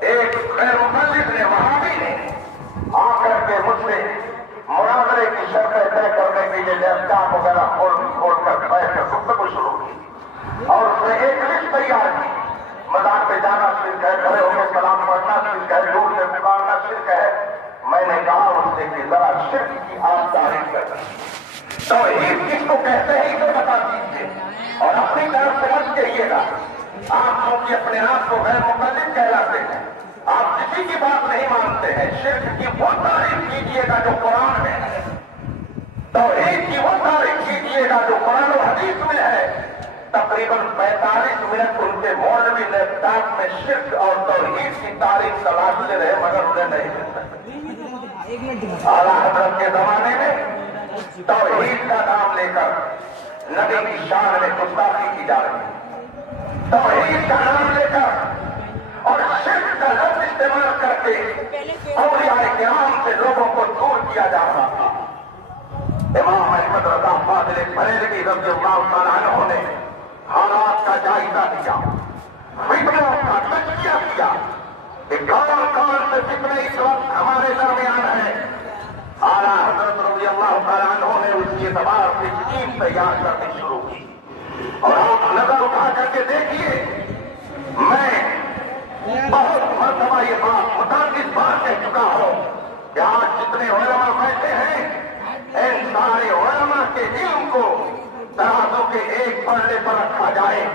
ایک غیر مخلص نے وہابی نے آ کر کے مجھ سے مناظرے کی شرطیں طے کرنے کے لیے لیپٹاپ وغیرہ کھول کر بیٹھ کر گفتگو شروع کی اور اس نے ایک لسٹ تیار کی. مزار پہ جانا شرک ہے, کھڑے ہو کے سلام پڑھنا شرک ہے, دور سے پکارنا شرک ہے. میں نے کہا اس سے کہ ذرا شرک کی آپ تعریف کریں, توحید کس کو کہتے ہیں اسے بتا دیجیے اور اپنی طرف سے مت کہیے گا. آپ کیونکہ اپنے آپ کو غیر مقلد کہلاتے ہیں, آپ کسی کی بات نہیں مانتے ہیں. شرک کی وہ تعریف کیجیے گا جو قرآن میں ہے, توحید کی وہ تعریف کیجیے گا جو قرآن و حدیث میں ہے. تقریباً 45 منٹ ان کے مولوی لیپٹاپ میں شرک اور توحید کی تعریف تلاشتے رہے مگر انہیں نہیں مل سکتی. اعلیٰ حضرت کے زمانے میں توحید کا نام لے کر نبی کی شان میں گستاخی کی جا رہی ہے. توحید کا نام لے کر اور شرک کا لفظ استعمال کر کے اولیاء کرام سے لوگوں کو دور کیا جا رہا تھا. امام احمد رضا فاضل بریلوی رضی اللہ تعالیٰ عنہ نے حالات کا جائزہ لیا, فتنوں کا تجزیہ کیا کہ کون کون سے فتنے اس وقت ہمارے درمیان ہیں. اعلیٰ حضرت رضی اللہ تعالیٰ عنہ نے اس کے اعتبار سے ٹیم تیار کرنی شروع کی. اور آپ نظر اٹھا کر کے دیکھیے, میں بہت مرتبہ یہ بات متعدد بار کہہ چکا ہوں کہ آج جتنے علماء بیٹھے ہیں ان سارے علماء کے علم کو ترازو کے ایک پلڑے پر رکھا جائے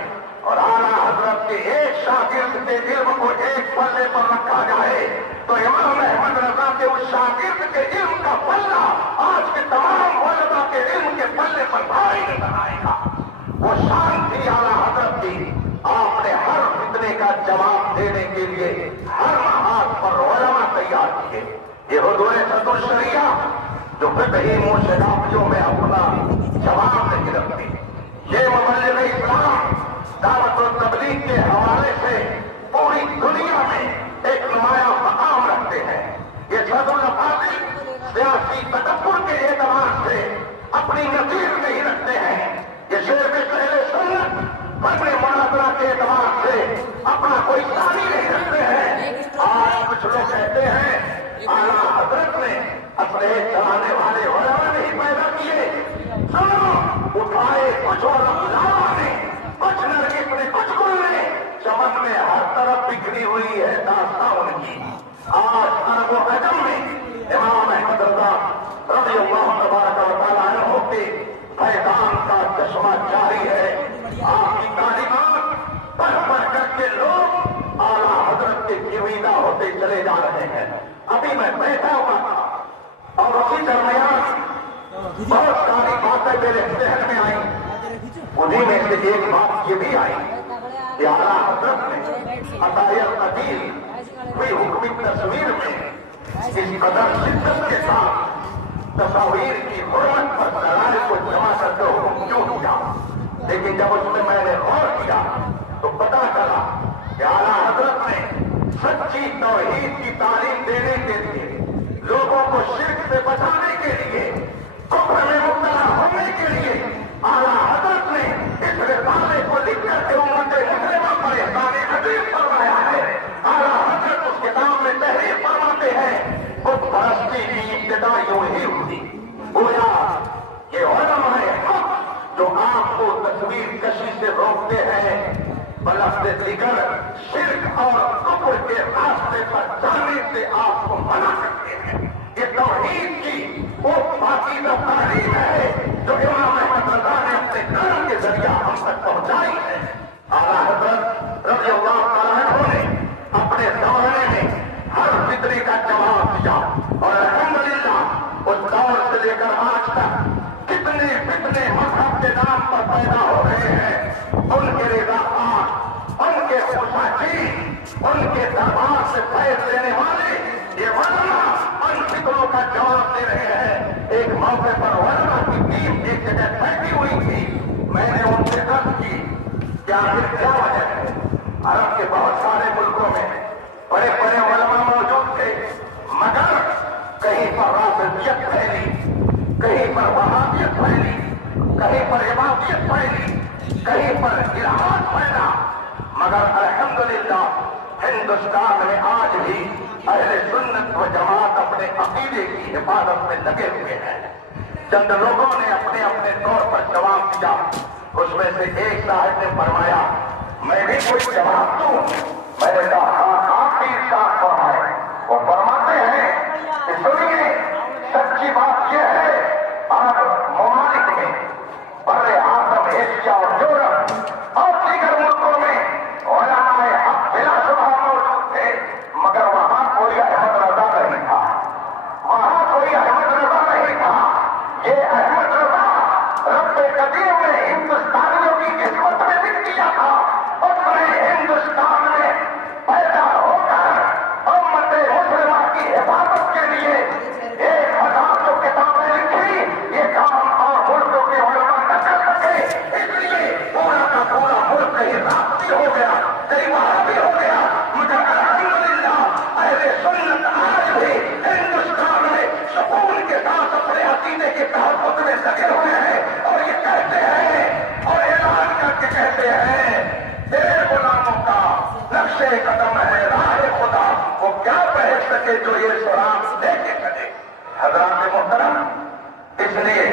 اور اعلیٰ حضرت کے ایک شاگرد کے علم کو ایک پلڑے پر رکھا جائے تو امام احمد رضا کے اس شاگرد کے علم کا پلہ آج کے تمام علماء کے علم کے پلے پر بھاری نظر آئے گا. وہ شان تھی اعلیٰ حضرت کی. آپ نے ہر فتنے کا جواب دینے کے لیے ہر محاذ پر علماء تیار کیے. یہ حضور صدر الشریعہ جو فقہی موشدافیوں میں اپنا جواب نہیں رکھتے, یہ مبلغ اسلام دعوت و تبلیغ کے حوالے سے پوری دنیا میں ایک نمایاں مقام رکھتے ہیں. یہ صدر الفاضل سیاسی تدبر کے اعتبار سے اپنی نظیر نہیں رکھتے ہیں. یہ شیخ اہل سنت اپنے مناظرہ کے اعتبار سے اپنا کوئی ثانی نہیں رکھتے ہیں. آج کچھ لوگ کہتے ہیں اعلیٰ حضرت نے اپنے چلانے والے علماء نہیں پیدا کیے. سنو, اٹھائے کچھ علماء نے, کچھ نرگس نے, کچھ گل نے, چمن میں ہر طرف بکھری ہوئی ہے داستان ان کی. آج عرب و عجم میں امام احمد رضا رضی اللہ تبارک و تعالیٰ عنہ کے فیضان کا چشمہ جاری ہے. آپ کی تعلیمات پڑھ پڑھ کر کے لوگ اعلیٰ حضرت کے گرویدہ ہوتے چلے جا رہے ہیں. ابھی میں بیٹھا ہوا تھا اور اسی درمیان بہت ساری باتیں میرے ذہن میں آئی. انہیں میں سے ایک بات یہ بھی آئی کہ اعلیٰ حضرت نے عطائے القدیر کوئی حکمی تصویر میں اس قدر شدت کے ساتھ تصاویر کی حرمت پر دلائل کو جمع کر کے حکم کیوں کیا. لیکن جب اس میں نے غور کیا تو پتا چلا کہ اعلیٰ حضرت نے سچی توحید کی تعلیم دینے کے لیے, لوگوں کو شرک سے بچانے کے لیے, کفر میں مبتلا ہونے کے لیے اعلیٰ حضرت نے اس رسالے کو لکھ کر کے امت مسلمہ پر احسان عظیم فرمایا ہے. اعلیٰ حضرت اس کتاب میں تحریر فرماتے ہیں بت پرستی کی ابتدا یوں ہی ہوئی. گویا یہ علماء حق جو آپ کو تصویر کشی سے روکتے ہیں, بلفظ دیگر شرک اور کفر کے راستے پر جانے سے آپ کو منع کرتے ہیں. یہ توحید کی وہ پاکیزہ تعلیم ہے جو امام احمد رضا نے اپنے کرم کے ذریعہ ہم تک پہنچائی ہے. اعلیٰ حضرت رضی اللہ تعالیٰ عنہ نے اپنے زمانے میں ہر فتنے کا جواب دیا اور الحمدللہ اس دور سے لے کر آج تک کتنے فتنے مذہب کے نام پر پیدا ہو رہے ہیں. ان کے رضا ان کے خوشاچی, ان کے دربار سے فیض لینے والے یہ علماء ان فکروں کا جواب دے رہے ہیں. ایک موقع پر علماء کی ٹیم ایک جگہ بیٹھی ہوئی تھی. میں نے ان سے عرض کی کہ آخر کیا وجہ ہے. عرب کے بہت سارے ملکوں میں بڑے بڑے علماء موجود تھے مگر کہیں پر رافضیت پھیلی, کہیں پر وہابیت پھیلی, کہیں پر عبادیت پھیلی, کہیں پر الہاد پھیلا. مگر الحمدللہ ہندوستان میں آج بھی اہل سنت و جماعت اپنے عقیدے کی حفاظت میں لگے ہوئے ہیں. چند لوگوں نے اپنے اپنے طور پر جواب دیا. اس میں سے ایک صاحب نے فرمایا میں بھی کوئی جواب دوں. میں نے کہا آپ بھی ارشاد فرمائیں. وہ فرماتے ہیں کہ سنیے سچی بات یہ ہے آج ممالک میں بر اعظم ایشیا اور یورپ اور دیگر ملکوں میں علماء حق بلا شبہ موجود تھے مگر وہاں کوئی احمد رضا نہیں تھا. وہاں کوئی احمد رضا نہیں تھا. یہ احمد رضا رب قدیم نے ہندوستانیوں کی قسمت میں لکھ دیا تھا. ہندوستان میں پیدا ہو کر امت مسلمہ کی حفاظت کے لیے 1000 جو کتابیں لکھی یہ کام اور ملکوں کے علماء نہ کر سکے. اس لیے پورا کا پورا ملک کہیں رابطی ہو گیا کہیں وہاں بھی ہو گیا. مگر الحمدللہ اہل سنت آج بھی ہندوستان میں سکون کے ساتھ اپنے عقیدے کے تحفظ میں لگے ہوئے ہیں اور یہ کہتے ہیں اور اعلان کر کے کہتے ہیں تیرے غلاموں کا نقش قدم ہے راہ خدا وہ کیا پہن سکے جو یہ سراغ دے کے چلے. حضرات محترم اس لیے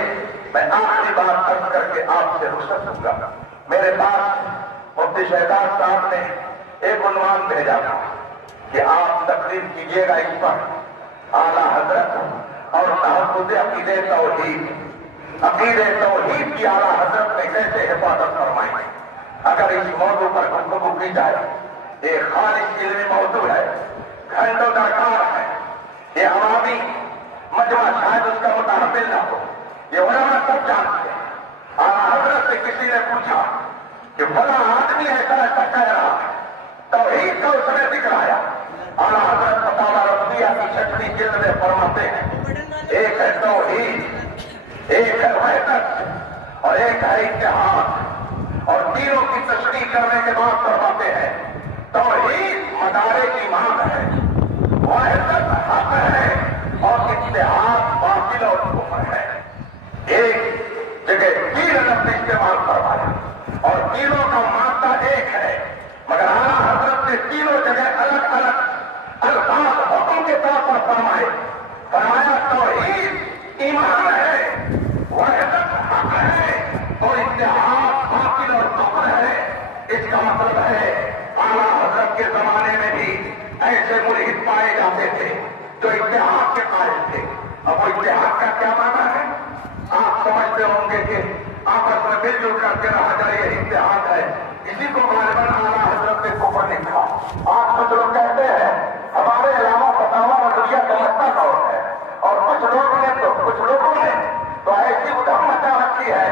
میں آخری بات عرض کر کے آپ سے رخصت ہوں گا. میرے پاس مفتی شہزاد صاحب نے ایک عنوان بھیجا تھا کہ آپ تقریر کیجیے گا اس پر اعلیٰ حضرت اور تحفظ عقیدے توحید کی اعلیٰ حضرت نے کیسے حفاظت فرمائی. اگر اس موضوع پر گفتگو کی جائے یہ خالص علمی موضوع ہے گھنٹوں درکار ہے. یہ عوامی مجمع شاید اس کا متحمل نہ ہو. یہ علماء سب جانتے ہیں. اعلیٰ حضرت سے کسی نے پوچھا کہ فلاں آدمی ایسا ایسا کہہ رہا ہے توحید کا اس نے دکھلایا. اعلیٰ حضرت فتاوی رضویہ کی 6ویں جلد میں فرماتے ہیں ایک ہے توحید ایک ہے وحدت اور ایک ہے اتحاد. اور تینوں کی تشریح کرنے کے بعد فرماتے ہیں توحید مدارے کی مانگ ہے وحدت حق ہے اور اتحاد باطل اور کفر ہے. ایک جگہ 3 لفظ استعمال فرمایا اور تینوں کا مادہ ایک ہے مگر اعلیٰ حضرت نے تینوں جگہ الگ الگ الفاظ حکم کے طور پر فرمایا توحید ایمان ہے وحدت حق ہے اور اتحاد باطل اور کفر ہے. اس کا مطلب ہے اعلیٰ حضرت کے زمانے میں بھی ایسے ملحد پائے جاتے تھے جو اتحاد کے قائل تھے. اب وہ اتحاد کا کیا معنی ہے آپ سمجھتے ہوں گے کہ آپس میں مل جل کر کے رہا جائے یہ اتحاد ہے. اسی کو غالباً اعلیٰ حضرت نے کفر لکھا. آج کچھ لوگ کہتے ہیں ہمارے علاوہ فتاوی رضویہ کا مسئلہ کون ہے اور کچھ لوگوں نے تو ایسی ادھم مچا رکھی ہے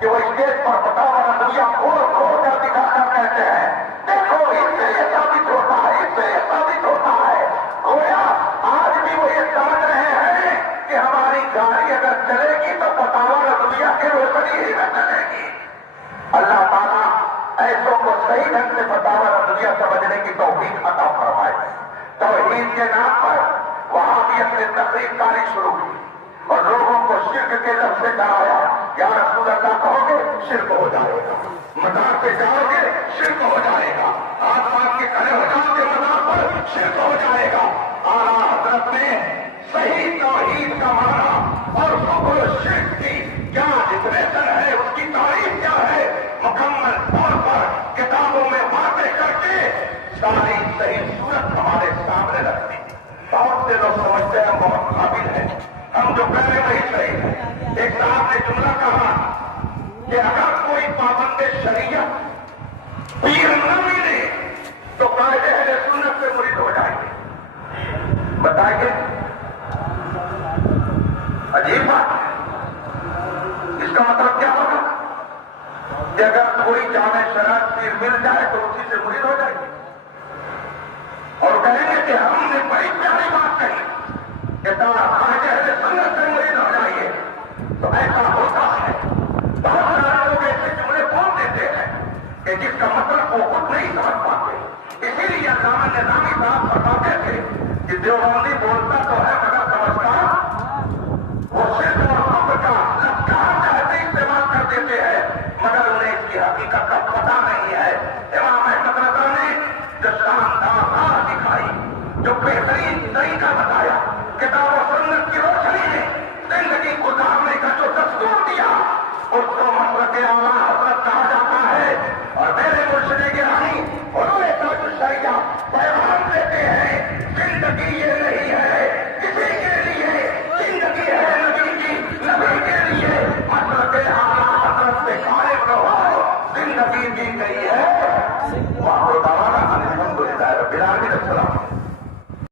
کہ وہ اسٹیج پر فتاوی رضویہ کھول کر دکھا کر کہتے ہیں دیکھو اس سے یہ ثابت ہوتا ہے اس سے یہ ثابت ہوتا ہے. گویا آج بھی وہ یہ سمجھ رہے ہیں کہ ہماری گاڑی اگر چلے گی تو فتاوی رضویہ کی روشنی ہی میں چلے گی. اللہ تعالیٰ ایسوں کو صحیح ڈھنگ سے فتاوی رضویہ سمجھنے کی توفیق عطا فرمائے. توحید کے نام پر وہابیت نے تقریب کاری شروع کی اور لوگوں کو شرک کے لفظ سے ڈرایا. یا رسول اللہ کہو گے شرک ہو جائے گا. مزار پہ جاؤ گے شرک ہو جائے گا. آسمان کے کھڑے ہو جاؤ گے مزار پر شرک ہو جائے گا. اعلیٰ حضرت نے صحیح توحید کا معنی اور کفر و شرک کی کیا ڈفینیشن ہے اس کی تعریف کیا ہے مکمل طور پر کتابوں میں واضح کر کے ساری صحیح صورت ہمارے سامنے رکھ دی. بہت سے لوگ سمجھتے ہیں بہت قابل ہے ہم جو کہہ رہے وہی صحیح ہے. ایک صاحب نے جملہ کہا کہ اگر کوئی پابند شریعت پیر نہ ملے تو قاعدے اہل سنت سے مرید ہو جائیں گے. بتائیے عجیب بات ہے. اس کا مطلب کیا ہوگا کہ اگر کوئی جامع شرعت پیر مل جائے تو اسی سے مرید ہو جائے گی اور کہیں گے کہ ہم نے بڑی پیاری بات کہی کہ قاعدے اہل سنت سے مرید ہو جائیے. تو ایسا ہوتا ہے. بہت سارے لوگ ایسے جملے بول دیتے ہیں کہ جس کا مطلب وہ خود نہیں سمجھ پاتے. اسی لیے علامہ نظامی صاحب بتاتے تھے کہ دیوبندی بولتا تو ہے